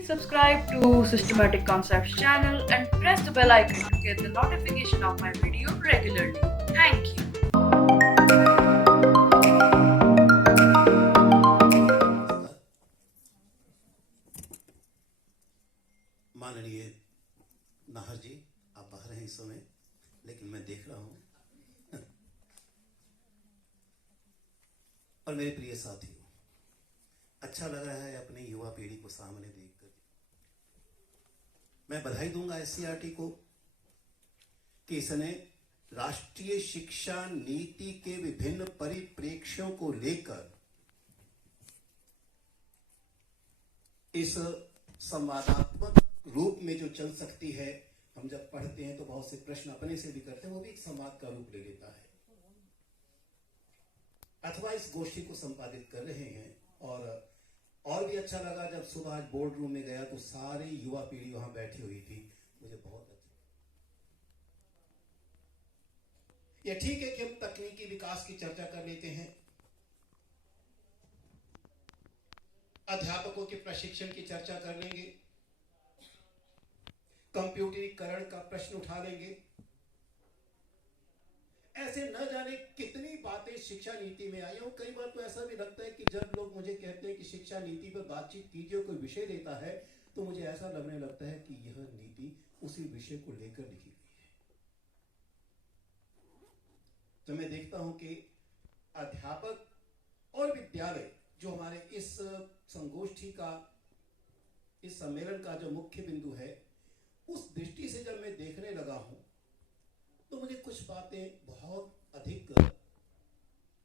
Please subscribe to Systematic Concepts channel and press the bell icon to get the notification of my video regularly. Thank you. माननीय नाहर जी, आप बाहर हैं इस समय, लेकिन मैं देख रहा हूं। और मेरे प्रिय साथियों, अच्छा लग रहा है अपनी युवा पीढ़ी को सामने देखकर। मैं बधाई दूंगा एससीईआरटी को कि इसने राष्ट्रीय शिक्षा नीति के विभिन्न परिप्रेक्ष्यों को लेकर इस संवादात्मक रूप में जो चल सकती है। हम जब पढ़ते हैं तो बहुत से प्रश्न अपने से भी करते हैं, वो भी एक संवाद का रूप ले लेता है। अथवा इस गोष्ठी को संपादित कर रहे हैं। और भी अच्छा लगा जब सुबह आज बोर्ड रूम में गया तो सारी युवा पीढ़ी वहां बैठी हुई थी। मुझे बहुत अच्छा, यह ठीक है कि हम तकनीकी विकास की चर्चा कर लेते हैं, अध्यापकों के प्रशिक्षण की चर्चा कर लेंगे, कंप्यूटरीकरण का प्रश्न उठा लेंगे। ऐसे न जाने कितनी बातें शिक्षा नीति में आई हो। कई बार तो ऐसा भी लगता है कि जब लोग मुझे कहते हैं कि शिक्षा नीति पर बातचीत कीजिए, कोई विषय देता है, तो मुझे ऐसा लगने लगता है कि यह नीति उसी विषय को लेकर लिखी गई है। तो मैं देखता हूं कि अध्यापक और विद्यालय जो हमारे इस संगोष्ठी का, इस सम्मेलन का जो मुख्य बिंदु है, उस दृष्टि से जब मैं देखने लगा हूं तो मुझे कुछ बातें बहुत अधिक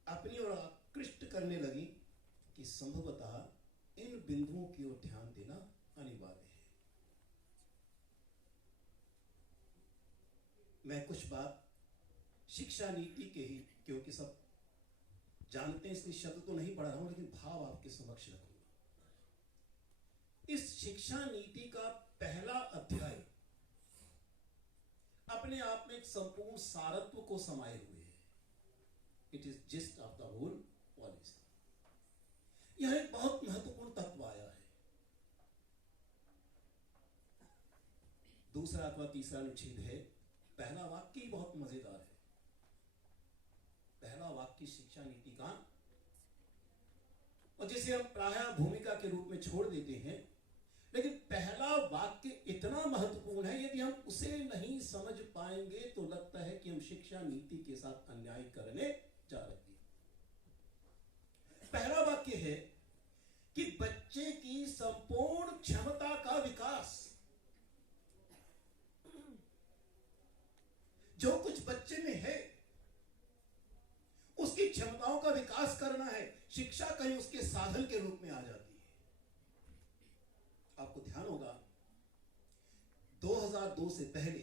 अपनी ओर आकृष्ट करने लगी कि संभवतः इन बिंदुओं की ओर ध्यान देना अनिवार्य है। मैं कुछ बात शिक्षा नीति के ही, क्योंकि सब जानते हैं इसलिए शब्द तो नहीं पढ़ रहा हूं, लेकिन भाव आपके समक्ष रखूंगा। इस शिक्षा नीति का पहला अध्याय अपने आप में एक संपूर्ण सारत्व को समाये हुए है। It is gist of the whole policy. यह एक बहुत महत्वपूर्ण तत्व आया है। दूसरा अथवा तीसरा अनुच्छेद है, पहला वाक्य ही बहुत मजेदार है। पहला वाक्य शिक्षा नीति का, और जिसे हम प्रायः भूमिका के रूप में छोड़ देते हैं, लेकिन पहला वाक्य इतना महत्वपूर्ण है, यदि हम उसे नहीं समझ पाएंगे तो लगता है कि हम शिक्षा नीति के साथ अन्याय करने जा रहे हैं। पहला वाक्य है कि बच्चे की संपूर्ण क्षमता का विकास, जो कुछ बच्चे में है उसकी क्षमताओं का विकास करना है। शिक्षा कहीं उसके साधन के रूप में आ जाती है। आपको ध्यान होगा 2002 से पहले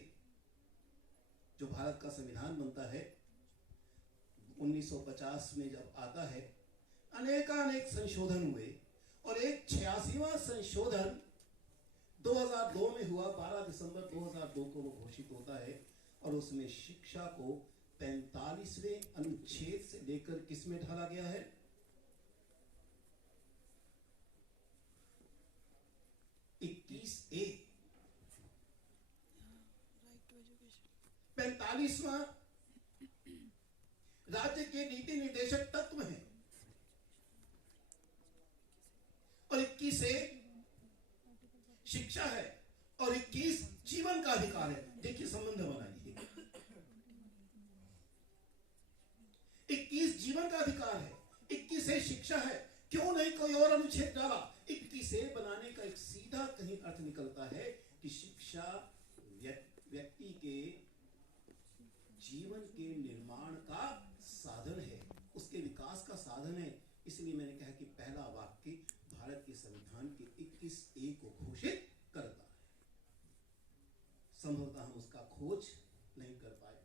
जो भारत का संविधान बनता है, 1950 में जब आता है, अनेक संशोधन हुए और एक 86वां संशोधन 2002 में हुआ। 12 दिसंबर 2002 को वो घोषित होता है और उसमें शिक्षा को 45वें अनुच्छेद से लेकर किस में ढाला गया है? 21A। 45वां राज्य के नीति निर्देशक तत्व हैं और 21A शिक्षा है और 21 जीवन का अधिकार है। देखिए संबंध बनाइए। 21 जीवन का अधिकार है, 21A शिक्षा है। क्यों नहीं कोई और अनुच्छेद डाला? 21A बनाने का एक सीधा कहीं अर्थ निकलता है कि शिक्षा व्यक्ति के जीवन के निर्माण का साधन है, उसके विकास का साधन है। इसलिए मैंने कहा कि पहला वाक्य भारत के संविधान के 21A को घोषित करता है। संभवतः हम उसका खोज नहीं कर पाए।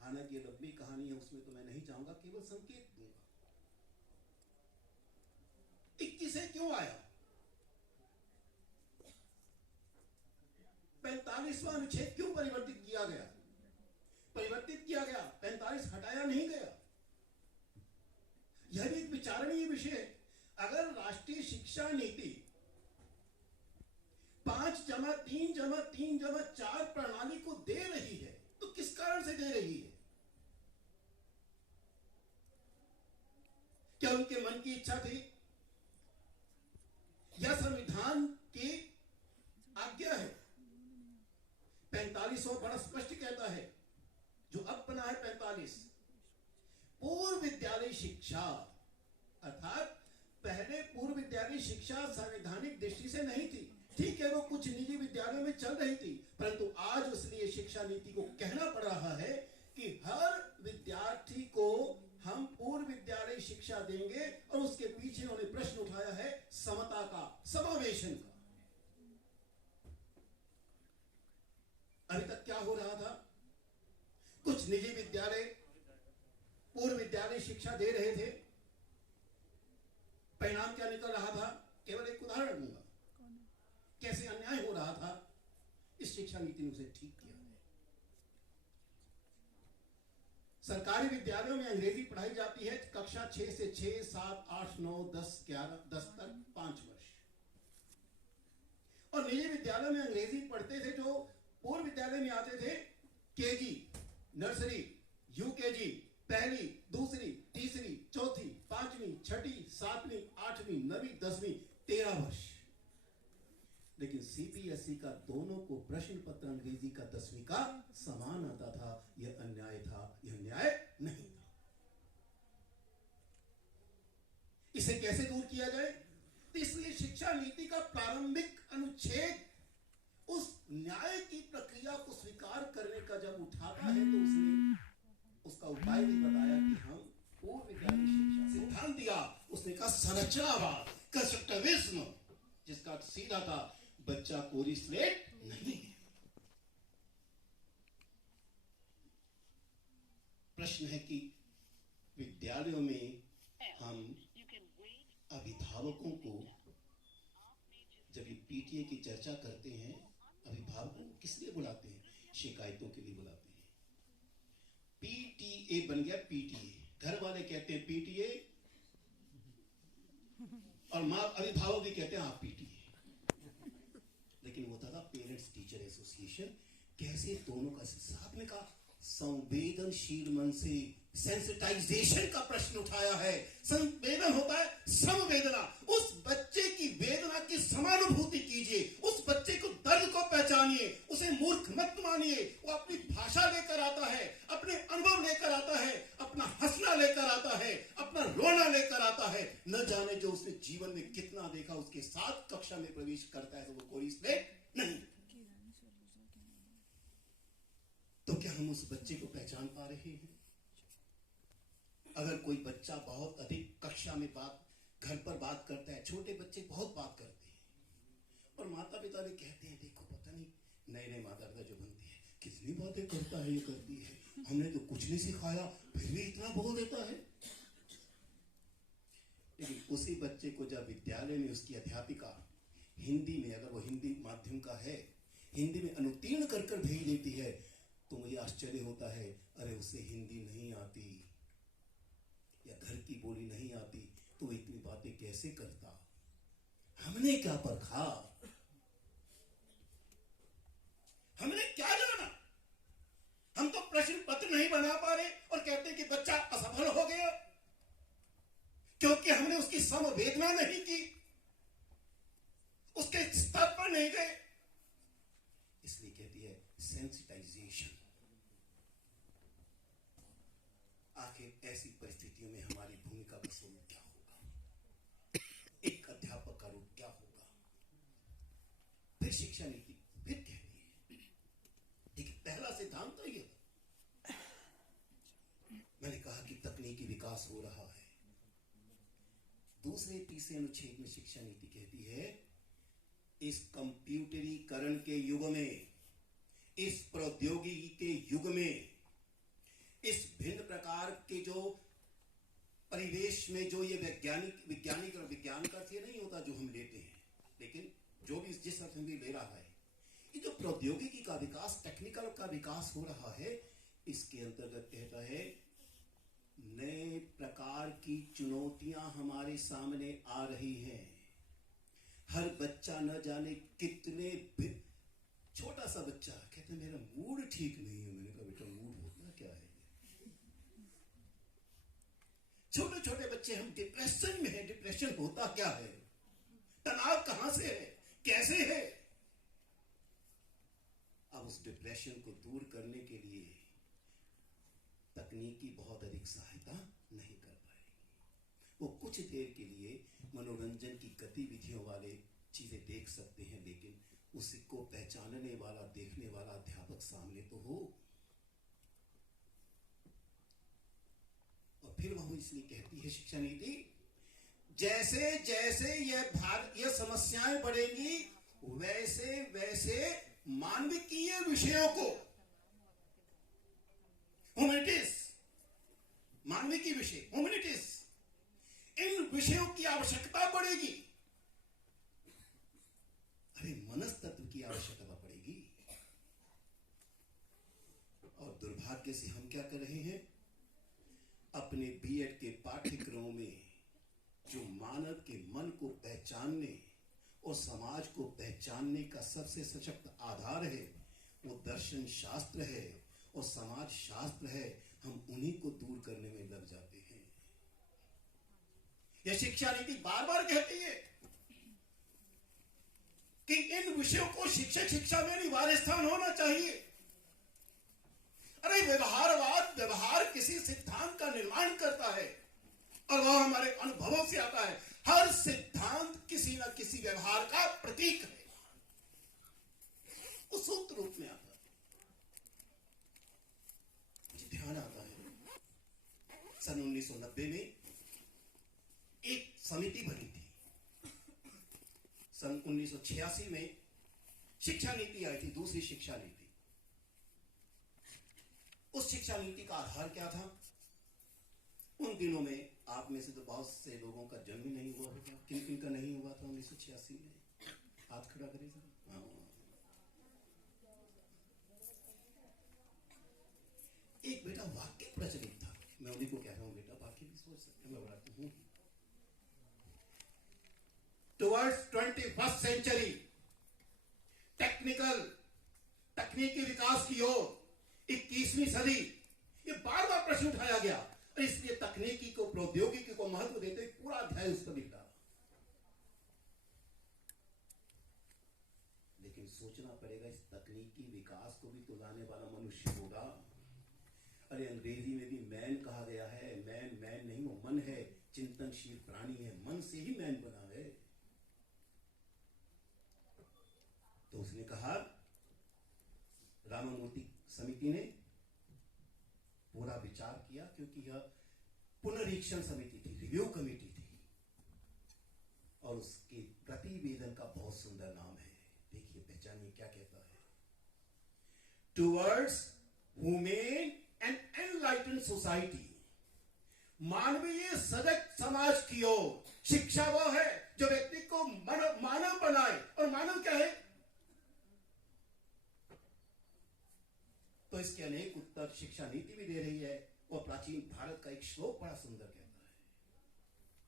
हालांकि ये लंबी कहानी है, उसमें तो मैं नहीं जाऊंगा, केवल संकेत दूंगा। 21A क्यों आया? 45वां अनुच्छेद क्यों परिवर्तित किया गया? 45 हटाया नहीं गया। यह भी एक विचारणीय विषय है। अगर राष्ट्रीय शिक्षा नीति 5+3+3+4 प्रणाली को दे रही है, तो किस कारण से दे रही है? क्या उनके मन की इच्छा थी या संविधान की आज्ञा है? 4500 बड़ा स्पष्ट कहता है, जो अब बना है 45, पूर्व विद्यालय शिक्षा, अर्थात पहले पूर्व विद्यालय शिक्षा संवैधानिक दृष्टि से नहीं थी। ठीक है, वो कुछ निजी विद्यालयों में चल रही थी, परंतु आज इसलिए शिक्षा नीति को कहना पड़ रहा है कि हर विद्यार्थी को हम पूर्व विद्यालय शिक्षा देंगे, और उसके पीछे उन्होंने प्रश्न उठाया है समता का, समावेशन का। अभी तक क्या हो रहा था? कुछ निजी विद्यालय पूर्व विद्यालय शिक्षा दे रहे थे, परिणाम क्या निकल रहा था? केवल एक उदाहरण दूंगा, कैसे अन्याय हो रहा था। इस शिक्षा नीति ने उसे ठीक किया है। सरकारी विद्यालयों में अंग्रेजी पढ़ाई जाती है कक्षा 6 से 6, 7, 8, 9, 10, 11, 10 तक 5 वर्ष, और निजी विद्यालयों में अंग्रेजी पढ़ते थे जो पूर्व विद्यालय में आते थे, केजी, नर्सरी, यूकेजी, पहली, दूसरी, तीसरी, चौथी, पांचवी, छठी, 7वीं, 8वीं, 9वीं, 10वीं, 13 वर्ष। लेकिन सीबीएसई का दोनों को प्रश्न पत्र अंग्रेजी का 10वीं का समान आता था। यह अन्याय था, यह न्याय नहीं था। इसे कैसे दूर किया जाए? तो इसलिए शिक्षा नीति का प्रारंभिक अनुच्छेद उस न्याय की प्रक्रिया को स्वीकार करने का जब उठाता है, तो उसने उसका उपाय भी बताया कि हम पूर्व विद्यालय शिक्षा सिद्धांत दिया। उसने कहा संरचनावाद, कंस्ट्रक्टिविज्म, जिसका सीधा था बच्चा कोरी स्लेट नहीं है। प्रश्न है कि विद्यालयों में हम अभिभावकों को, जब ये पीटीए की चर्चा करते हैं, अभिभावकों को किस लिए बुलाते हैं? शिकायतों के लिए बुलाते हैं। पीटीए बन गया पीटीए, घर वाले कहते हैं पीटीए, और मां अभिभावक भी कहते हैं आप पीटीए। लेकिन वो था पेरेंट्स टीचर एसोसिएशन। कैसे दोनों का साथ में का संवेदनशील मन से सेंसिटाइजेशन का प्रश्न उठाया है। संवेदन होता है समवेदना, उस बच्चे की वेदना की समानुभूति कीजिए, उस बच्चे को दर्द को पहचानिए, उसे मूर्ख मत मानिए। वो अपनी भाषा लेकर आता है, अपने अनुभव लेकर आता है, अपना हंसना लेकर आता है, अपना रोना लेकर आता है। न जाने जो उसने जीवन में कितना देखा, उसके साथ कक्षा में प्रवेश करता है तो वो कोई स्लेट नहीं। तो क्या हम उस बच्चे को पहचान पा रहे हैं? अगर कोई बच्चा बहुत अधिक कक्षा में घर पर बात करता है, छोटे बच्चे बहुत बात करते हैं, और माता पिता भी कहते हैं देखो पता नहीं नए नए माता पिता जो बनती है कितनी बातें करता है, ये करती है, हमने तो कुछ नहीं सिखाया फिर भी इतना बोल देता है। लेकिन उसी बच्चे को जब विद्यालय में उसकी अध्यापिका हिंदी में, अगर वो हिंदी माध्यम का है, हिंदी में अनुत्तीर्ण कर कर भेज देती है, तो मुझे आश्चर्य होता है, अरे उसे हिंदी नहीं आती या घर की बोली नहीं आती तो इतनी बातें कैसे करता? हमने क्या परखा? हमने क्या जाना? हम तो प्रश्न पत्र नहीं बना पा रहे और कहते कि बच्चा असफल हो गया, क्योंकि हमने उसकी समवेदना नहीं की, उसके स्तर पर नहीं गए। इसलिए कहती है सेंसिटाइजेशन। आखिर ऐसी परिस्थितियों में हमारी भूमिका का स्वरूप क्या होगा? एक अध्यापक का रूप क्या होगा? फिर शिक्षा नीति फिर कहती है, देखिए पहला सिद्धांत तो ये था, मैंने कहा कि तकनीकी विकास हो रहा है। दूसरे तीसरे अनुच्छेद में शिक्षा नीति कहती है इस कंप्यूटरीकरण के युग में, इस प्रौद्योगिकी के युग में, इस भिन्न प्रकार के जो परिवेश में जो ये वैज्ञानिक और विज्ञान का अर्थ ये नहीं होता जो हम लेते हैं, लेकिन जो भी जिस अर्थ में भी ले रहा है, ये जो प्रौद्योगिकी का विकास, टेक्निकल का विकास हो रहा है, इसके अंतर्गत कहता है नए प्रकार की चुनौतियां हमारे सामने आ रही हैं। हर बच्चा न जाने कितने छोटा सा बच्चा कहते मेरा मूड ठीक नहीं है। मैंने कहा बेटा मूड होता क्या है? छोटे छोटे बच्चे हम डिप्रेशन में हैं। डिप्रेशन होता क्या है? तनाव कहां से है, कैसे है? अब उस डिप्रेशन को दूर करने के लिए तकनीकी बहुत अधिक सहायता नहीं कर पाएगी। वो कुछ देर के लिए मनोरंजन की गतिविधियों वाले चीजें देख सकते हैं, लेकिन उसको पहचानने वाला, देखने वाला अध्यापक सामने तो हो। और फिर वह इसलिए कहती है शिक्षा नीति, जैसे जैसे यह समस्याएं बढ़ेंगी वैसे वैसे मानविकीय विषयों को, ह्यूमैनिटीज, मानविकी विषय, ह्यूमैनिटीज, इन विषयों की आवश्यकता बढ़ेगी। अरे मनस्तत्व की आवश्यकता पड़ेगी। और दुर्भाग्य से हम क्या कर रहे हैं? अपने बीएड के पाठ्यक्रमों में जो मानव के मन को पहचानने और समाज को पहचानने का सबसे सशक्त आधार है, वो दर्शन शास्त्र है और समाज शास्त्र है, हम उन्हीं को दूर करने में लग जाते हैं। यह शिक्षा नीति बार बार कहती है कि इन विषयों को शिक्षक शिक्षा में अनिवार्य स्थान होना चाहिए। अरे व्यवहारवाद, व्यवहार किसी सिद्धांत का निर्माण करता है और वह हमारे अनुभवों से आता है। हर सिद्धांत किसी न किसी व्यवहार का प्रतीक है, उस सूत्र रूप में आता है। मुझे ध्यान आता है सन 1990 में एक समिति बनी थी। सन 1986 में शिक्षा नीति आई थी, दूसरी शिक्षा नीति। उस शिक्षा नीति का आधार क्या था? उन दिनों में आप में से तो बहुत से लोगों का जन्म ही नहीं हुआ होगा। किन किन का नहीं हुआ था 1986 में? हाथ खड़ा करिए जरा। एक बेटा वाक्य प्रचलित था, मैं उन्हीं को कह रहा हूं, बेटा वाक्य भी सोच सकते हैं, मैं बताता हूं। टुवर्ड्स 21st सेंचुरी, तकनीकी विकास की ओर 21वीं सदी, ये बार बार प्रश्न उठाया गया और इसलिए तकनीकी को, प्रौद्योगिकी को महत्व देते हुए पूरा अध्याय उस पर लिखा। लेकिन सोचना पड़ेगा इस तकनीकी विकास को भी तो लाने वाला मनुष्य होगा। अरे अंग्रेजी में भी मैन कहा गया है। मैन नहीं, वो मन है, चिंतनशील प्राणी है, मन से ही मैन बना है। तो उसने कहा, रामामूर्ति समिति ने पूरा विचार किया, क्योंकि यह पुनरीक्षण समिति थी, रिव्यू कमेटी थी, और उसके प्रतिवेदन का बहुत सुंदर नाम है। देखिए, पहचानिए क्या कहता है। Towards human and enlightened society, मानवीय सजग समाज की ओर शिक्षा वह है जो व्यक्ति को मानव बनाए। और मानव क्या है? तो इसके अनेक उत्तर शिक्षा नीति भी दे रही है। और प्राचीन भारत का एक श्लोक बड़ा सुंदर कहता है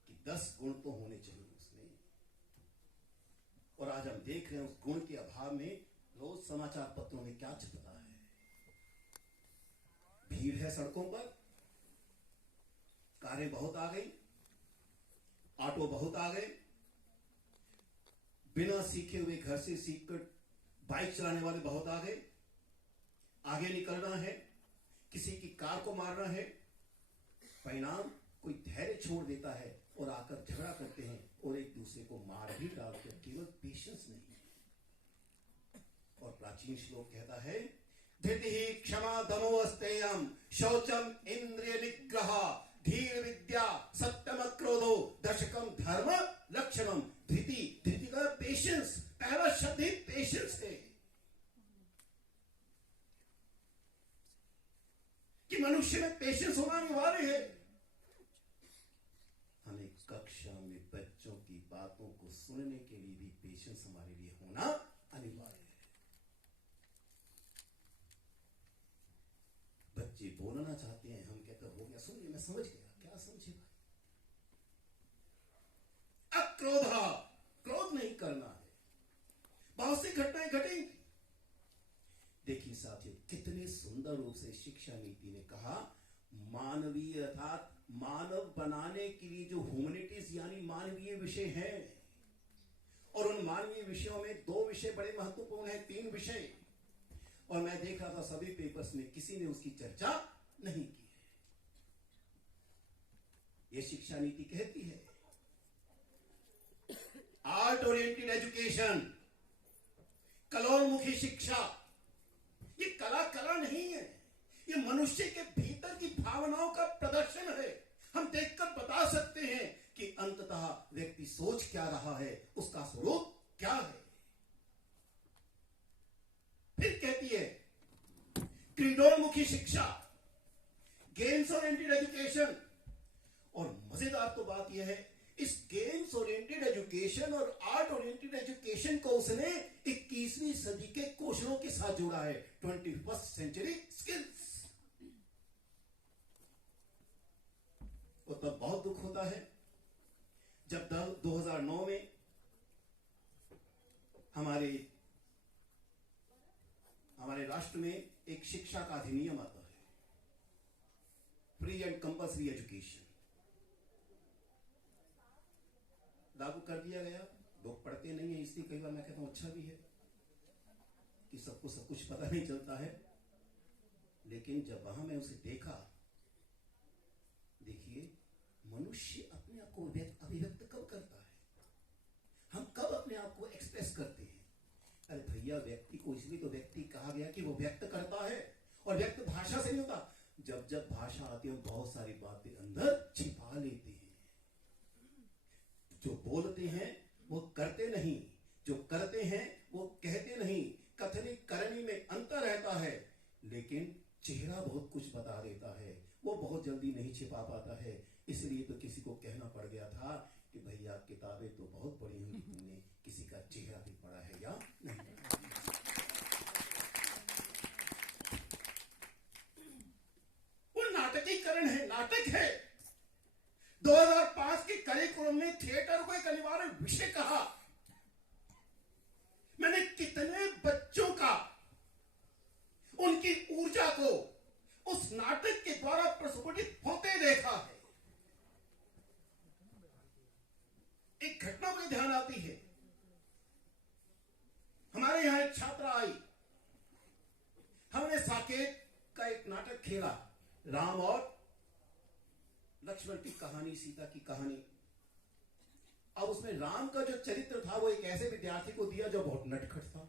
कि 10 गुण तो होने चाहिए उसमें। और आज हम देख रहे हैं उस गुण के अभाव में रोज समाचार पत्रों में क्या छपता है। भीड़ है सड़कों पर, कारें बहुत आ गई, ऑटो बहुत आ गए, बिना सीखे हुए घर से सीखकर बाइक चलाने वाले बहुत आ गए। आगे निकलना है, किसी की कार को मारना है, परिणाम कोई धैर्य छोड़ देता है और आकर झगड़ा करते हैं और एक दूसरे को मार भी डालते हैं। केवल पेशेंस नहीं। और प्राचीन श्लोक कहता है, धृति क्षमा दमोस्तेयम शौचम इंद्रिय निग्रह धीर विद्या सत्यम क्रोधो दशकम धर्म लक्षणम। धृति का पेशेंस, पहला शब्द ही पेशेंस है कि मनुष्य में पेशेंस होना अनिवार्य है। हमें कक्षा में बच्चों की बातों को सुनने के लिए भी पेशेंस हमारे लिए होना अनिवार्य है। बच्चे बोलना चाहते हैं, हम कहते हो गया, सुनिए, मैं समझ गया। क्या समझे भाई? अक्रोधा, क्रोध नहीं करना। सुंदर रूप से शिक्षा नीति ने कहा, मानवीय अर्थात मानव बनाने के लिए जो ह्यूमैनिटीज यानी मानवीय विषय हैं, और उन मानवीय विषयों में 2 विषय बड़े महत्वपूर्ण हैं, 3 विषय, और मैं देख रहा था सभी पेपर्स में किसी ने उसकी चर्चा नहीं की है। यह शिक्षा नीति कहती है आर्ट ओरिएंटेड एजुकेशन, कलोन्मुखी शिक्षा। ये कला नहीं है, ये मनुष्य के भीतर की भावनाओं का प्रदर्शन है। हम देखकर बता सकते हैं कि अंततः व्यक्ति सोच क्या रहा है, उसका स्वरूप क्या है। फिर कहती है क्रीडोन्मुखी शिक्षा, गेम्स ओरिएंटेड एजुकेशन। और मजेदार तो बात यह है, इस गेम्स ओरिएंटेड एजुकेशन और आर्ट ओरिएंटेड एजुकेशन को उसने 21वीं सदी के कौशलों के साथ जोड़ा है, 21st सेंचुरी स्किल्स। और तब बहुत दुख होता है जब 2009 में हमारे राष्ट्र में एक शिक्षा का अधिनियम आता है, फ्री एंड कंपल्सरी एजुकेशन लागू कर दिया गया। लोग पढ़ते नहीं है, इसलिए कई बार मैं कहता हूं अच्छा भी है कि सबको सब कुछ पता नहीं चलता है। लेकिन जब वहां मैं उसे देखा, देखिए मनुष्य अपने आप को अभिव्यक्त कब करता है, हम कब अपने आप को एक्सप्रेस करते हैं? अरे भैया, व्यक्ति को इसलिए तो व्यक्ति कहा गया कि वो व्यक्त करता है, और व्यक्त भाषा से नहीं होता। जब भाषा आती है, हम बहुत सारी बातें अंदर छिपा लेते हैं। जो बोलते हैं वो करते नहीं, जो करते हैं वो कहते नहीं। कथनी करनी में अंतर रहता है, लेकिन चेहरा बहुत कुछ बता देता है, वो बहुत जल्दी नहीं छिपा पाता है। इसलिए तो किसी को कहना पड़ गया था कि भैया किताबें तो बहुत बड़ी होंगी, तुमने किसी का चेहरा भी पढ़ा है या नहीं? वो नाटकीकरण है, नाटक है। 2005 के करिकुलम में थिएटर को एक अनिवार्य विषय कहा। मैंने कितने बच्चों का, उनकी ऊर्जा को उस नाटक के द्वारा प्रस्फुटित होते देखा है। एक घटना मुझे ध्यान आती है। हमारे यहां एक छात्रा आई, हमने साकेत का एक नाटक खेला, राम और लक्ष्मण की कहानी, सीता की कहानी। अब उसमें राम का जो चरित्र था वो एक ऐसे विद्यार्थी को दिया जो बहुत नटखट था,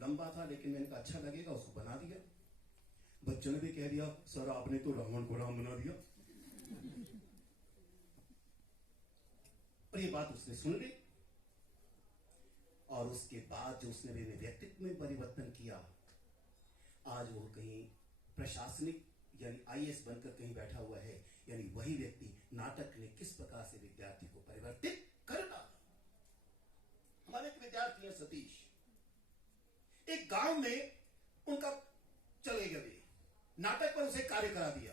लंबा था, लेकिन मैंने कहा अच्छा लगेगा, उसको बना दिया। बच्चों ने भी कह दिया सर आपने तो रावण को राम बना दिया। और ये बात उसने सुन ली, और उसके बाद जो उसने मेरे व्यक्तित्व में परिवर्तन किया, आज वो कहीं प्रशासनिक यानी आईएएस बनकर कहीं बैठा हुआ है। यानी वही व्यक्ति, नाटक ने किस प्रकार से विद्यार्थी को परिवर्तित कर डाला। हमारे एक विद्यार्थी हैं सतीश, एक गांव में उनका चले गए, नाटक पर उसे कार्य करा दिया,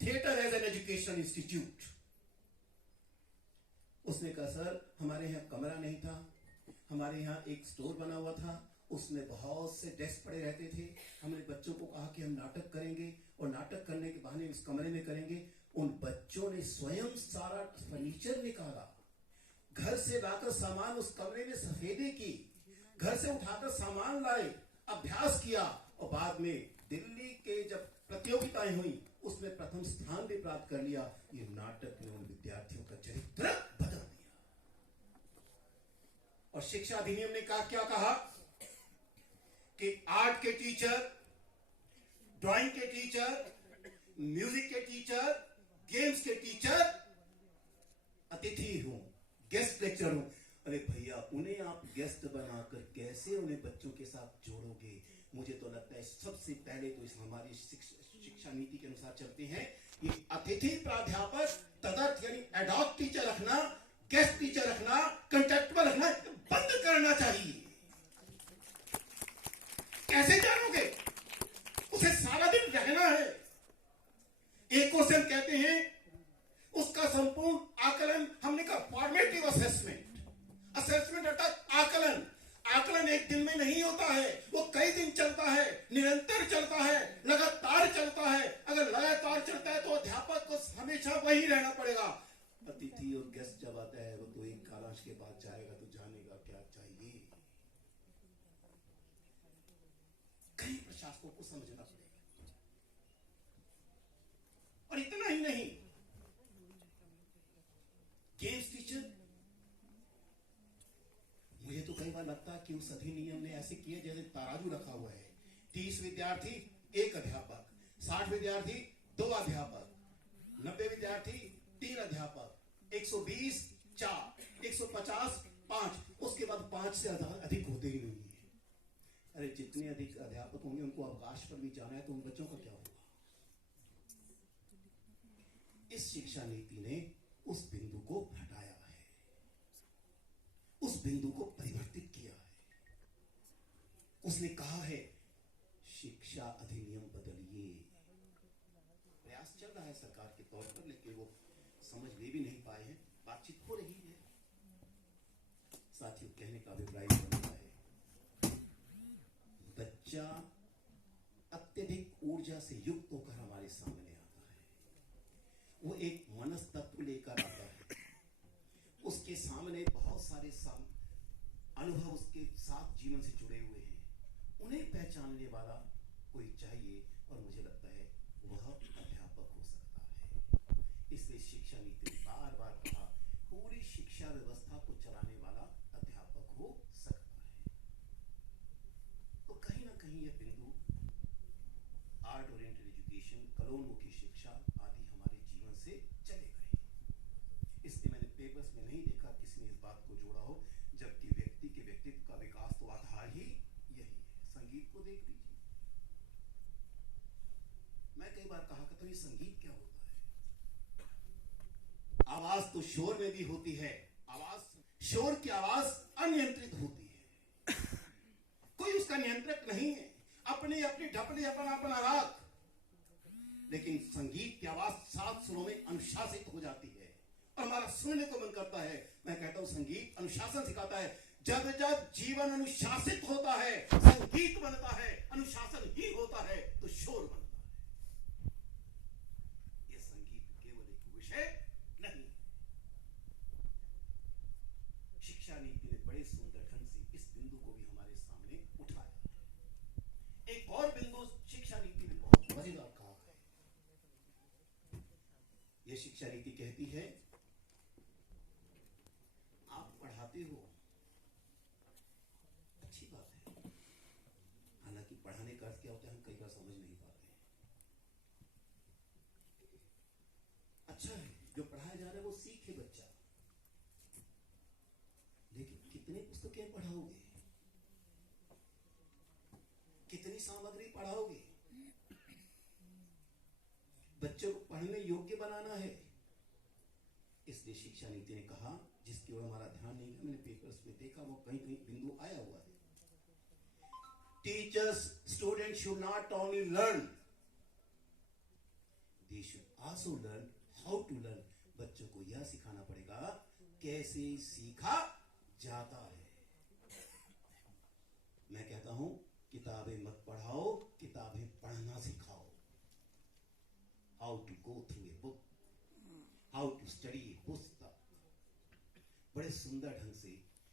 theatre as an education institute. उसने कहा सर हमारे यहाँ कमरा नहीं था, हमारे यहाँ एक स्टोर बना हुआ था, उसमें बहुत से डेस्क पड़े रहते थे। हमने बच्चों को कहा कि हम नाटक करेंगे, और नाटक करने के बहाने इस कमरे में करेंगे। उन बच्चों ने स्वयं सारा फर्नीचर निकाला, घर से लाकर सामान उस कमरे में सफेदी की, घर से उठाकर सामान लाए, अभ्यास किया, और बाद में दिल्ली के जब प्रतियोगिताएं हुई उसमें प्रथम स्थान भी प्राप्त कर लिया। ये नाटक ने उन विद्यार्थियों का चरित्र बदल दिया। और शिक्षा अधिनियम ने क्या कहा कि आर्ट के टीचर, ड्राइंग के टीचर, म्यूजिक के टीचर, गेम्स के टीचर अतिथि हो, गेस्ट लेक्चर हो। अरे भैया, उन्हें आप गेस्ट बनाकर कैसे उन्हें बच्चों के साथ जोड़ोगे? मुझे तो लगता है सबसे पहले तो इस हमारी शिक्षा नीति के अनुसार चलते हैं, ये अतिथि प्राध्यापक, तदर्थ यानी एडॉक टीचर रखना, गेस्ट टीचर रखना, कंट्रैक्चुअल रखना बंद करना चाहिए। कैसे जानोगे? उसे सारा दिन रहना है। एक को हम कहते हैं उसका संपूर्ण आकलन, हमने कहा फॉर्मेटिव असेसमेंट। असेसमेंट अर्थात आकलन। आकलन एक दिन में नहीं होता है, वो कई दिन चलता है, निरंतर चलता है, लगातार पड़ेगा। अतिथि और गेस्ट जब आता है वो तो एक कालाश के बाद जाएगा तो जाने का क्या चाहिए। कई प्रशासकों को समझना पड़ेगा। और इतना ही नहीं, गेम्स टीचर, मुझे तो कई बार लगता है कि उस अधिनियम ने ऐसे किए जैसे तराजू रखा हुआ है। 30 विद्यार्थी 1 अध्यापक, 60 विद्यार्थी 2 अध्यापक, 90 विद्यार्थी 3 अध्यापक, 120 4, 150 5, उसके बाद 5 से अधिक होते ही नहीं है। अरे जितने अधिक अध्यापक होंगे उनको अवकाश पर भी जाना है तो उन बच्चों का क्या होगा। इस शिक्षा नीति ने उस बिंदु को हटाया है, उस बिंदु को परिवर्तित किया है। उसने कहा है शिक्षा अधिनियम बदलिए। प्रयास चल रहा है सरकार के तौर पर, लेकिन वो समझ ले भी नहीं पाए हैं। बातचीत हो रही है। साथियों, कहने का अभिप्राय बनता है, बच्चा अत्यधिक ऊर्जा से युक्त होकर हमारे सामने आता है। वो एक मनस्तत्व लेकर आता है। उसके सामने बहुत सारे अनुभव उसके साथ जीवन से जुड़े हुए हैं। उन्हें पहचानने वाला कोई चाहिए, और मुझे लगता है वह अध्यापक हो सकता है। इसलिए शिक्षा नीति ने बार बार कहा पूरी शिक्षा व्यवस्था को चलाने वाला अध्यापक हो सकता है। तो कहीं ना कहीं यह बिंदु आर्ट ओरिएंटेड एजुकेशन, कलोन्मुखी शिक्षा आदि हमारे जीवन से चले गए। इसलिए मैंने पेपर्स में नहीं देखा किसी ने इस बात को जोड़ा हो, जबकि व्यक्ति के व्यक्तित्व का विकास तो आधार ही यही है। संगीत को देख लीजिए। मैं कई बार कहा करता हूं, ये संगीत क्या होता है? आवाज तो शोर में भी होती है। शोर की आवाज अनियंत्रित होती है, कोई उसका नियंत्रक नहीं है। अपनी अपनी ढपली, अपना अपना राग। लेकिन संगीत की आवाज 7 सुरों में अनुशासित हो जाती है और हमारा सुनने को मन करता है। मैं कहता हूं संगीत अनुशासन सिखाता है। जब जब जीवन अनुशासित होता है, संगीत बनता है। अनुशासन ही होता है तो शोर बनता है। यह संगीत केवल एक विषय नहीं। शिक्षा नीति ने बड़े सुंदर ढंग से इस बिंदु को भी हमारे सामने उठाया। एक और बिंदु शिक्षा नीति ने बहुत मजेदार कहा है। यह शिक्षा नीति कहती है आप पढ़ाते हो, अच्छी बात है। हालांकि पढ़ाने का अर्थ क्या होता है हम कई बार समझ नहीं पाते हैं। अच्छा है जो पढ़ाया जा रहा है वो सीखे बच्चा, लेकिन कितने पुस्तकें पढ़ाओगे, कितनी सामग्री पढ़ाओगे? बच्चों को पढ़ने योग्य बनाना है। इसलिए शिक्षा नीति ने कहा, जिसकी ओर हमारा ध्यान नहीं है, मैंने पेपर्स में देखा वो कहीं कहीं बिंदु आया हुआ है। Teachers student should not only learn, they should also learn how to learn. बच्चों को यह सिखाना पड़ेगा कैसे सीखा जाता है। मैं कहता हूं किताबें मत पढ़ाओ, किताबें पढ़ना सिखाओ। How to go through a book, how to study a पुस्तक। बड़े सुंदर ढंग से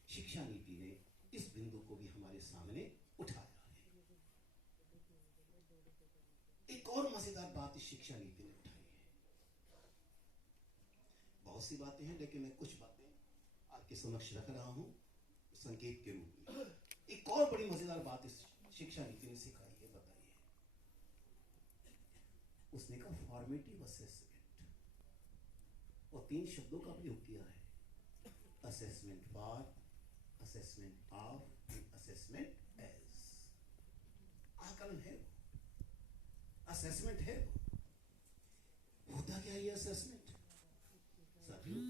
शिक्षा नीति ने इस बिंदु को भी हमारे सामने उठाया है। एक और मजेदार बात इस शिक्षा नीति ने उठाई है। बहुत सी बातें हैं, लेकिन मैं कुछ बातें आपके समक्ष रख रहा हूं संकेत के रूप में। एक और बड़ी मजेदार बात इस शिक्षा नीति ने सिखाई है, बताइए। उसने कहा फॉर्मेटिव असेसमेंट, और 3 शब्दों का प्रयोग किया है। Assessment for, assessment of, assessment as. आकलन है, असेसमेंट है। होता क्या ये असेसमेंट? साथियों,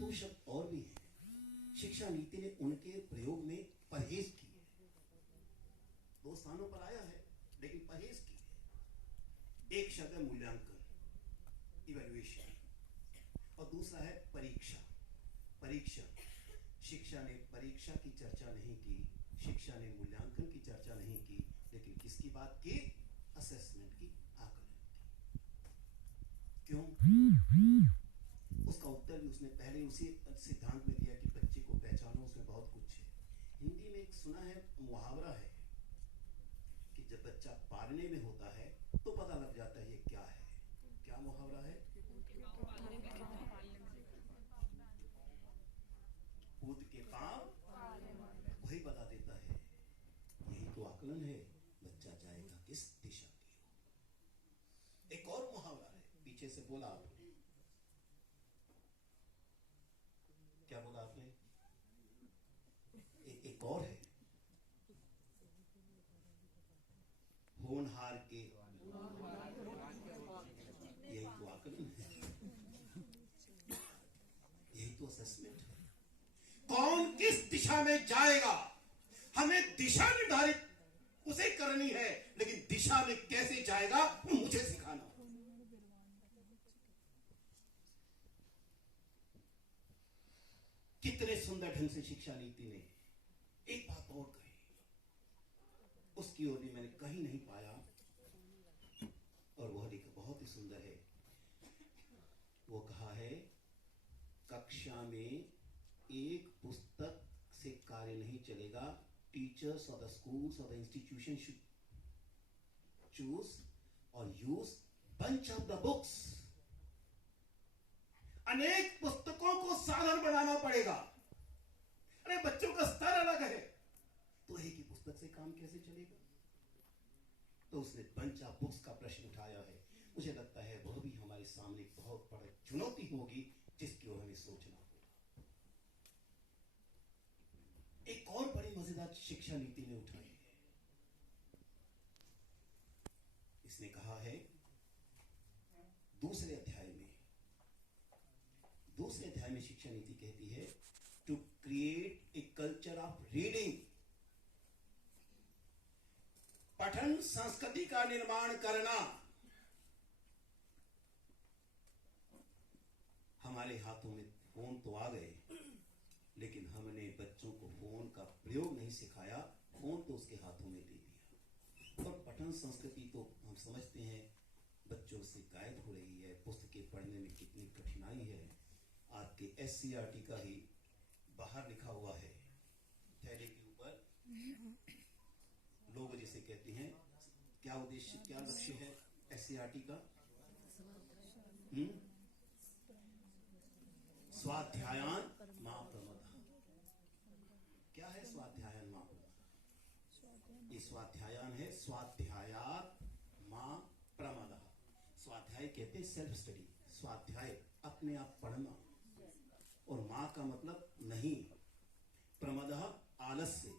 2 शब्द और भी हैं। शिक्षा नीति ने उनके प्रयोग में परहेज की है। 2 स्थानों पर आया है, लेकिन परहेज की है। एक शब्द है मूल्यांकन, इवैल्यूएशन, और दूसरा है परीक्षा, परीक्षण। शिक्षा ने परीक्षा की चर्चा नहीं की, शिक्षा ने मूल्यांकन की चर्चा नहीं की, लेकिन किसकी बात की? असेसमेंट की, आकलन की। क्यों? उसने पहले उसी सिद्धांत में दिया कि बच्चे को पहचानो, उसमें बहुत कुछ है। हिंदी में एक सुना है मुहावरा है कि जब बच्चा पालने में होता है तो पता लग जाता है ये क्या है। क्या मुहावरा है? पूत के पांव वही बता देता है। यही तो आकलन है, बच्चा जाएगा किस दिशा की ओर। एक और मुहावरा है, पीछे से बोला आपने, क्या बोला आपने? एक और है, होनहार के, यही तो आकलन है, यही तो असेसमेंट है। कौन किस दिशा में जाएगा, हमें दिशा निर्धारित उसे करनी है, लेकिन दिशा में कैसे जाएगा वो मुझे सिखाना। कितने सुंदर ढंग से शिक्षा नीति ने एक बात और कही, उसकी ओर भी मैंने कहीं नहीं पाया, और वह लिखा बहुत ही सुंदर है। वो कहा है, कक्षा में एक पुस्तक से कार्य नहीं चलेगा। टीचर्स और द स्कूल्स और द इंस्टीट्यूशन शुड चूज और use bunch of the books. अनेक पुस्तकों को साधन बनाना पड़ेगा। अरे बच्चों का स्तर अलग है, तो एक ही पुस्तक से काम कैसे चलेगा? तो उसने बंच ऑफ बुक्स का प्रश्न उठाया है। मुझे लगता है वह भी हमारे सामने बहुत बड़ी चुनौती होगी, जिसकी ओर हमें सोचना होगा। एक और बड़ी मजेदार शिक्षा नीति ने उठाई है। इसने कहा है दूसरे अध्याय में शिक्षा नीति कहती है, to create a culture of reading, पठन संस्कृति का निर्माण करना। हमारे हाथों में फोन तो आ गए, लेकिन हमने बच्चों को फोन का प्रयोग नहीं सिखाया, फोन तो उसके हाथों में दे दिया। और पठन संस्कृति तो हम समझते हैं बच्चों से गायब हो रही है। पुस्तकें पढ़ने में कितनी कठिनाई है। आपके SCERT का ही बाहर लिखा हुआ है, थैले के ऊपर, लोग जिसे कहते हैं, क्या उद्देश्य, क्या लक्ष्य है SCERT का? स्वाध्यायन मां प्रमदः। क्या है स्वाध्यायन मां प्रमदः? ये स्वाध्यायन है, स्वाध्यायात मां प्रमदः। स्वाध्याय कहते हैं सेल्फ स्टडी, स्वाध्याय अपने आप पढ़ना, और मां का मतलब नहीं, प्रमदः आलस्य,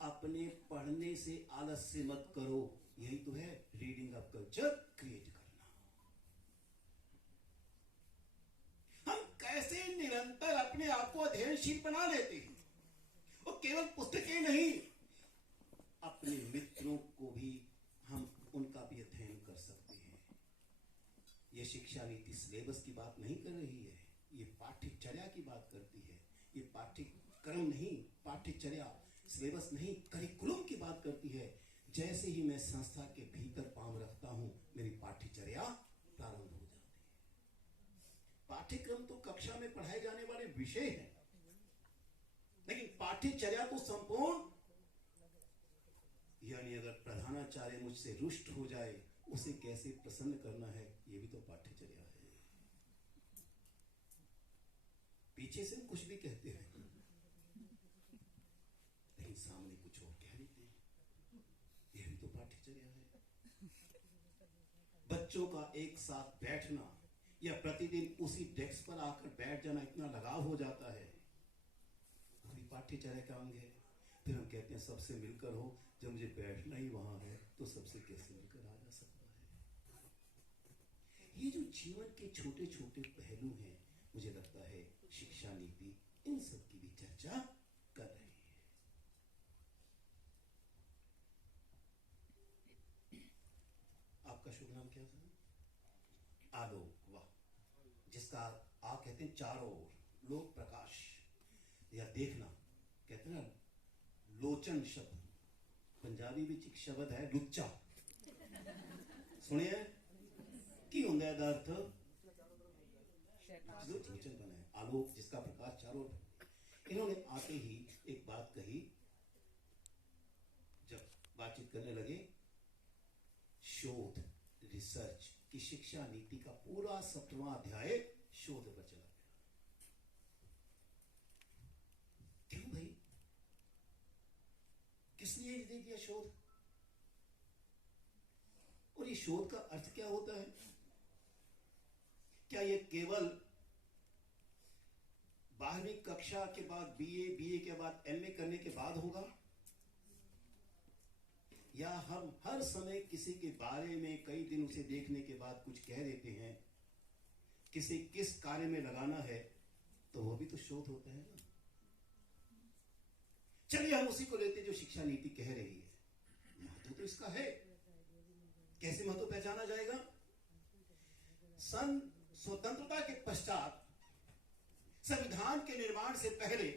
अपने पढ़ने से आलस्य मत करो। यही तो है रीडिंग ऑफ कल्चर क्रिएट करना। हम कैसे निरंतर अपने आप को अध्ययनशील बना लेते हैं, और केवल पुस्तकें नहीं, अपने मित्रों को भी हम उनका भी अध्ययन कर सकते हैं। यह शिक्षा नीति सिलेबस की बात नहीं कर रही है, ये पाठ्यचर्या की बात करती है। ये पाठ्यक्रम नहीं, पाठ्यचर्या, सिलेबस नहीं, करिकुलम की बात करती है। जैसे ही मैं संस्था के भीतर पांव रखता हूं, मेरी पाठ्यचर्या प्रारंभ हो जाती है। पाठ्यक्रम तो कक्षा में पढ़ाए जाने वाले विषय हैं, लेकिन पाठ्यचर्या तो संपूर्ण, यानी अगर प्रधानाचार्य मुझसे रुष्ट हो जाए, उसे कैसे प्रसन्न करना है, यह भी तो पाठ्यचर्या है। पीछे से कुछ भी कहते हैं, लेकिन सामने कुछ और कह देते हैं, यह भी तो पाठ्यचर्या है। बच्चों का एक साथ बैठना या प्रतिदिन उसी डेस्क पर आकर बैठ जाना इतना लगाव हो जाता है, अभी पाठ्यचर्या का अंग है। फिर हम कहते हैं सबसे मिलकर हो, जब मुझे बैठना ही वहां है तो सबसे कैसे मिलकर आ जा सकता है। ये जो जीवन के छोटे छोटे पहलू हैं, मुझे लगता है शिक्षा नीति इन सब की भी चर्चा कर रही है। आपका शुभ नाम क्या था? आलोक। वाह, जिसका आप कहते हैं चारों ओर, लोक प्रकाश, या देखना कहते हैं ना, लोचन शब्द पंजाबी में एक शब्द है लुच्चा, सुनिए की होंगे अर्थ? जो वचन बना है, आलोक जिसका प्रकाश चारों ओर। इन्होंने आते ही एक बात कही, जब बातचीत करने लगे, शोध रिसर्च की शिक्षा नीति का पूरा 7वां अध्याय शोध पर चला गया। क्यों भाई, किस लिए दे दिया शोध? और ये शोध का अर्थ क्या होता है? क्या ये केवल 12वीं कक्षा के बाद बीए, बीए के बाद एमए करने के बाद होगा, या हम हर समय किसी के बारे में कई दिन उसे देखने के बाद कुछ कह देते हैं, किसी किस कार्य में लगाना है, तो वो भी तो शोध होता है ना। चलिए हम उसी को लेते जो शिक्षा नीति कह रही है। महत्व तो इसका है। कैसे महत्व पहचाना जाएगा? सन स्वतंत्रता के पश्चात, संविधान के निर्माण से पहले,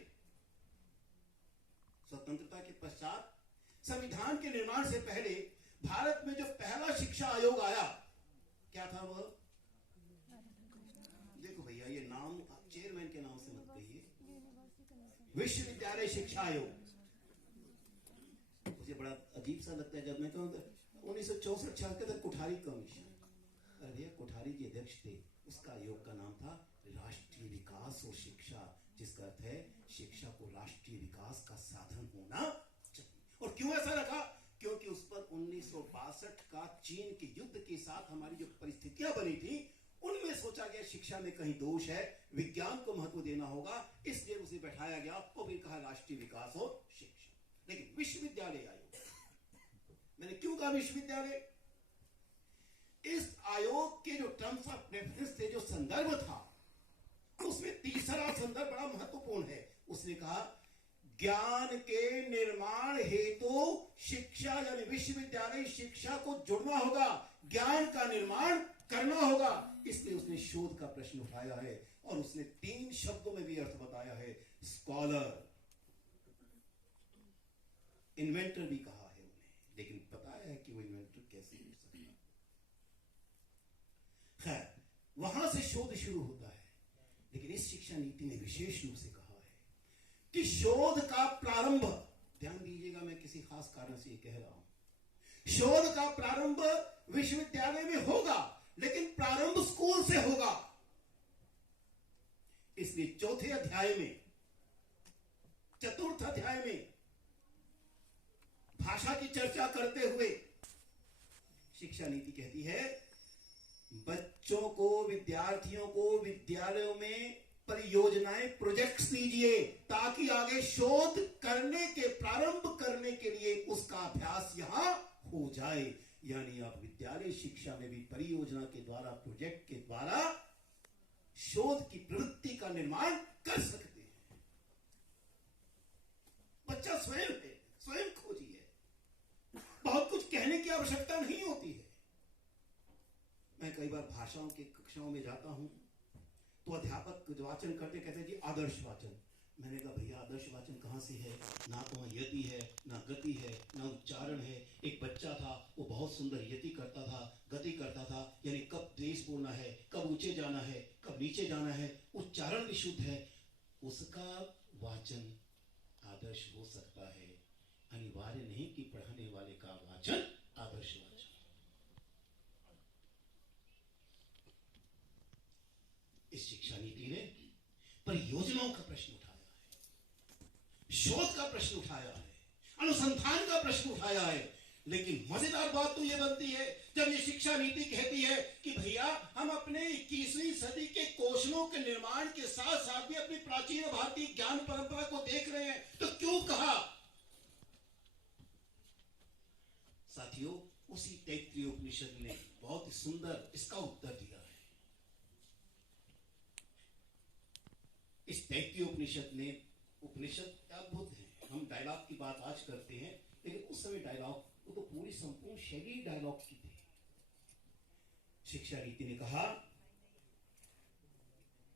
स्वतंत्रता के पश्चात संविधान के निर्माण से पहले भारत में जो पहला शिक्षा आयोग आया, क्या था वह? देखो भैया, ये नाम चेयरमैन के नाम से मत कहिए, विश्वविद्यालय शिक्षा आयोग। मुझे बड़ा अजीब सा लगता है जब मैं कहूँ 1964 तक कोठारी कमीशन। अरे भैया, कोठारी जी अध्यक्ष थे, उसका आयोग का नाम था राष्ट्रीय विकास और शिक्षा, जिसका अर्थ है शिक्षा को राष्ट्रीय विकास का साधन होना चाहिए। और क्यों ऐसा रखा? क्योंकि उस पर 1962 का चीन के युद्ध के साथ हमारी जो परिस्थितियां बनी थी, उनमें सोचा गया शिक्षा में कहीं दोष है, विज्ञान को महत्व देना होगा, इसलिए उसे बैठाया गया और फिर कहा राष्ट्रीय विकास और शिक्षा। लेकिन विश्वविद्यालय आयोग, मैंने क्यों कहा विश्वविद्यालय? इस आयोग के जो टर्म्स ऑफ रेफरेंस थे, जो संदर्भ था, उसमें तीसरा संदर्भ बड़ा महत्वपूर्ण है। उसने कहा ज्ञान के निर्माण हेतु शिक्षा यानी विश्वविद्यालय शिक्षा को जुड़ना होगा, ज्ञान का निर्माण करना होगा। इसलिए उसने शोध का प्रश्न उठाया है और उसने 3 शब्दों में भी अर्थ बताया है, स्कॉलर, इन्वेंटर भी कहा है उन्हें, लेकिन बताया है कि वो इन्वेंटर कैसे हो सकता। खैर, वहां से शोध शुरू होता है, लेकिन इस शिक्षा नीति ने विशेष रूप से कहा है कि शोध का प्रारंभ, ध्यान दीजिएगा मैं किसी खास कारण से ये कह रहा हूं, शोध का प्रारंभ विश्वविद्यालय में होगा, लेकिन प्रारंभ स्कूल से होगा। इसलिए चौथे अध्याय में, चतुर्थ अध्याय में भाषा की चर्चा करते हुए शिक्षा नीति कहती है बच्चों को, विद्यार्थियों को विद्यालयों में परियोजनाएं, प्रोजेक्ट्स दीजिए, ताकि आगे शोध करने के, प्रारंभ करने के लिए उसका अभ्यास यहां हो जाए। यानी आप विद्यालय शिक्षा में भी परियोजना के द्वारा, प्रोजेक्ट के द्वारा शोध की प्रवृत्ति का निर्माण कर सकते हैं। बच्चा स्वयं है, स्वयं खोजी है, बहुत कुछ कहने की आवश्यकता नहीं होती है। मैं कई बार भाषाओं की कक्षाओं में जाता हूं, तो अध्यापक वाचन करते कहते जी आदर्श वाचन। मैंने कहा भैया आदर्श वाचन कहाँ से है? ना तो वहाँ यति है, ना गति है, ना उच्चारण है। एक बच्चा था, वो बहुत सुंदर यति करता था, गति करता था, यानी कब देश बोलना है, कब ऊंचे जाना है, कब नीचे जाना है, उच्चारण भी शुद्ध है। उसका वाचन आदर्श हो सकता है, अनिवार्य नहीं कि पढ़ाने वाले का वाचन आदर्श वाचन। इस शिक्षा नीति ने परियोजनाओं का प्रश्न उठाया है, शोध का प्रश्न उठाया है, अनुसंधान का प्रश्न उठाया है। लेकिन मजेदार बात तो यह बनती है जब ये शिक्षा नीति कहती है कि भैया हम अपने 21वीं सदी के कौशलों के निर्माण के साथ साथ भी अपनी प्राचीन भारतीय ज्ञान परंपरा को देख रहे हैं, तो क्यों कहा? साथियों, उसी तैत्तिरीय उपनिषद ने बहुत ही सुंदर इसका उत्तर दिया है। इस तैत्तिरीय उपनिषद ने, उपनिषद अद्भुत है। हम डायलॉग की बात आज करते हैं, लेकिन उस समय डायलॉग, वो तो पूरी संपूर्ण शैली डायलॉग की थी। शिक्षा नीति ने कहा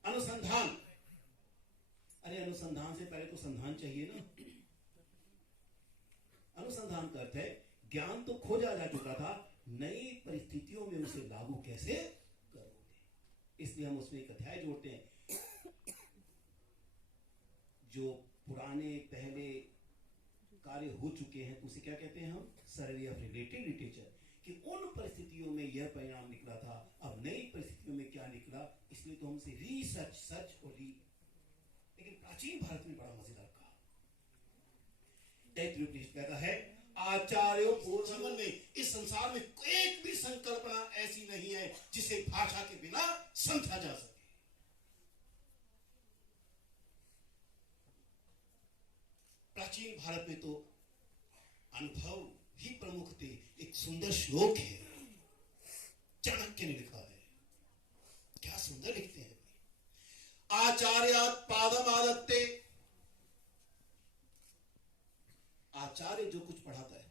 अनुसंधान, अरे अनुसंधान से पहले तो संधान चाहिए ना। अनुसंधान का अर्थ है ज्ञान तो खोजा जा चुका था, नई परिस्थितियों में उसे लागू कैसे करोगे। इसलिए हम उसमें एक अध्याय जोड़ते हैं जो पुराने पहले कार्य हो चुके हैं उसे क्या कहते हैं हम, सर्वे ऑफ रिलेटेड लिटरेचर, कि उन परिस्थितियों में यह परिणाम निकला था, अब नई परिस्थितियों में क्या निकला, इसलिए तो हमसे रिसर्च सच और री। लेकिन प्राचीन भारत में बड़ा मजेदार कहा, कहता है आचार्यों को जीवन में इस संसार में एक भी संकल्पना ऐसी नहीं है जिसे भाषा के बिना समझा जा सके। प्राचीन भारत में तो अनुभव ही प्रमुख थे। एक सुंदर श्लोक है, चाणक्य ने लिखा है, क्या सुंदर लिखते हैं, आचार्यात् पादम आदत्ते, आचार्य जो कुछ पढ़ाता है।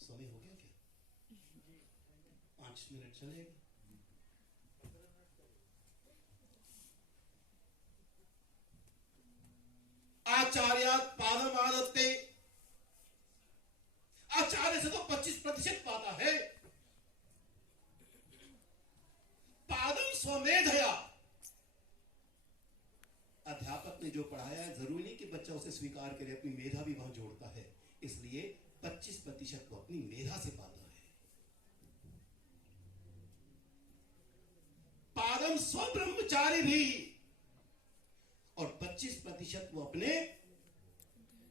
समय हो गया क्या? 5 मिनट चलेगा। आचार्यात् पादम आदत्ते, आचार्य से तो 25% पाता है। पादम स्वमेधया, अध्यापक ने जो पढ़ाया है जरूरी नहीं कि बच्चा उसे स्वीकार करे, अपनी मेधा भी वहां जोड़ता है, इसलिए 25% वो अपनी मेधा से पाता है। पादम स्वब्रह्मचारी भी, और 25% वो अपने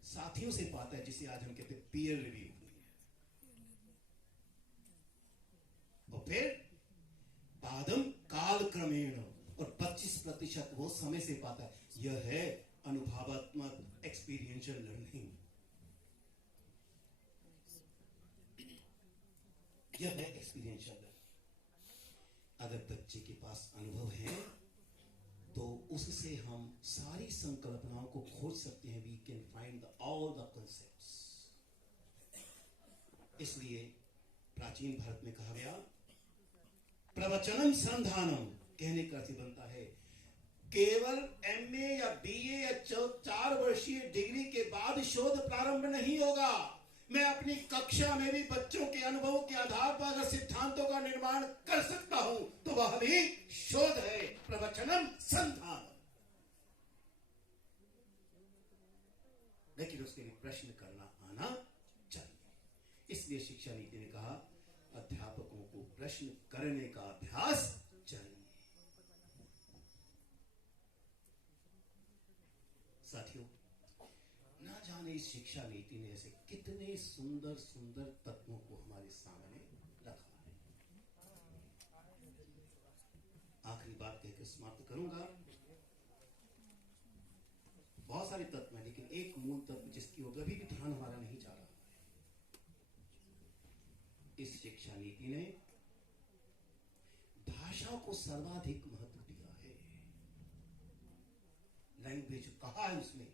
साथियों से पाता है, जिसे आज हम कहते हैं पीयर रिव्यू। और फिर पादम काल क्रमेण, और 25% वो समय से पाता है। यह है अनुभवात्मक एक्सपीरियंशियल लर्निंग, यह है एक्सपीरियंशियल लर्निंग। अगर बच्चे के पास अनुभव है तो उससे हम सारी संकल्पनाओं को खोज सकते हैं। We can find all the concepts. इसलिए प्राचीन भारत में कहा गया प्रवचनम संधानम, कहने का अर्थ बनता है केवल एमए या बीए या 4 वर्षीय डिग्री के बाद शोध प्रारंभ नहीं होगा। मैं अपनी कक्षा में भी बच्चों के अनुभवों के आधार पर अगर सिद्धांतों का निर्माण कर सकता हूं तो वह भी शोध है, प्रवचनम संधान। लेकिन उसके लिए प्रश्न करना आना चाहिए। इसलिए शिक्षा नीति ने कहा अध्यापकों को प्रश्न करने का अभ्यास चाहिए। साथियों, ना जाने इस शिक्षा नीति ने ऐसे कितने सुंदर सुंदर तत्वों को हमारे सामने रखा है। आखिरी बात कहकर समाप्त करूंगा। बहुत सारे तत्व हैं, लेकिन एक मूल तत्व जिसकी ओर कभी भी ध्यान हमारा नहीं जा रहा है। इस शिक्षा नीति ने भाषा को सर्वाधिक महत्व दिया है। लैंग्वेज कहा है उसमें,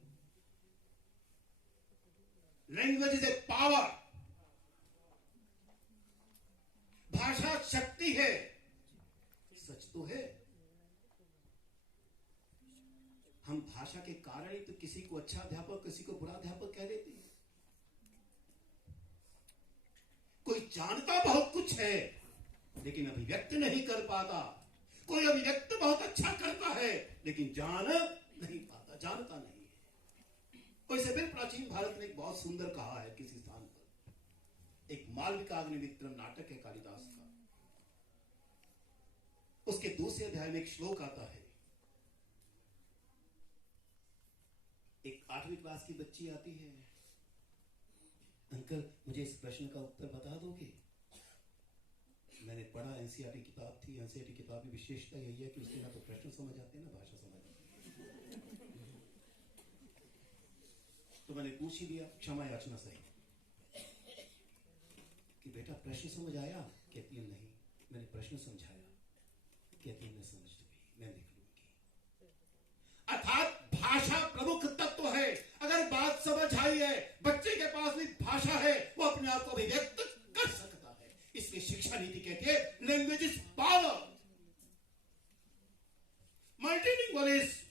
लैंग्वेज इज ए पावर, भाषा शक्ति है। सच तो है, हम भाषा के कारण ही तो किसी को अच्छा अध्यापक किसी को बुरा अध्यापक कह देते हैं। कोई जानता बहुत कुछ है लेकिन अभिव्यक्त नहीं कर पाता, कोई अभिव्यक्त बहुत अच्छा करता है लेकिन जान नहीं पाता, जानता नहीं है। वैसे फिर प्राचीन भारत ने एक बहुत सुंदर कहा है किसी स्थान पर, एक मालविकाग्निमित्रम नाटक है कालिदास का, उसके दूसरे अध्याय में एक श्लोक आता है। एक 8वीं क्लास की बच्ची आती है, अंकल मुझे इस प्रश्न का उत्तर बता दोगे? मैंने पढ़ा, एनसीईआरटी किताब थी, एनसीईआरटी किताब की विशेषता यही है कि उसके ना तो प्रश्न समझ आते हैं ना भाषा समझ आती है। तो मैंने पूछ ही लिया, क्षमा याचना सही, कि बेटा प्रश्न समझ आया? कहती है नहीं। मैंने प्रश्न समझाया? कहती है मैं समझ गई, मैं लिख लूंगी। अर्थात भाषा प्रमुख तत्व है। अगर बात समझ आई है, बच्चे के पास भी भाषा है, वो अपने आप को अभिव्यक्त कर सकता है। इसलिए शिक्षा नीति कहती है language is power, multilingual is.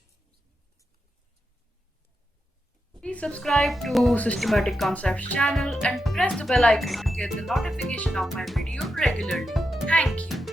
Please subscribe to Systematic Concepts channel and press the bell icon to get the notification of my video regularly. Thank you.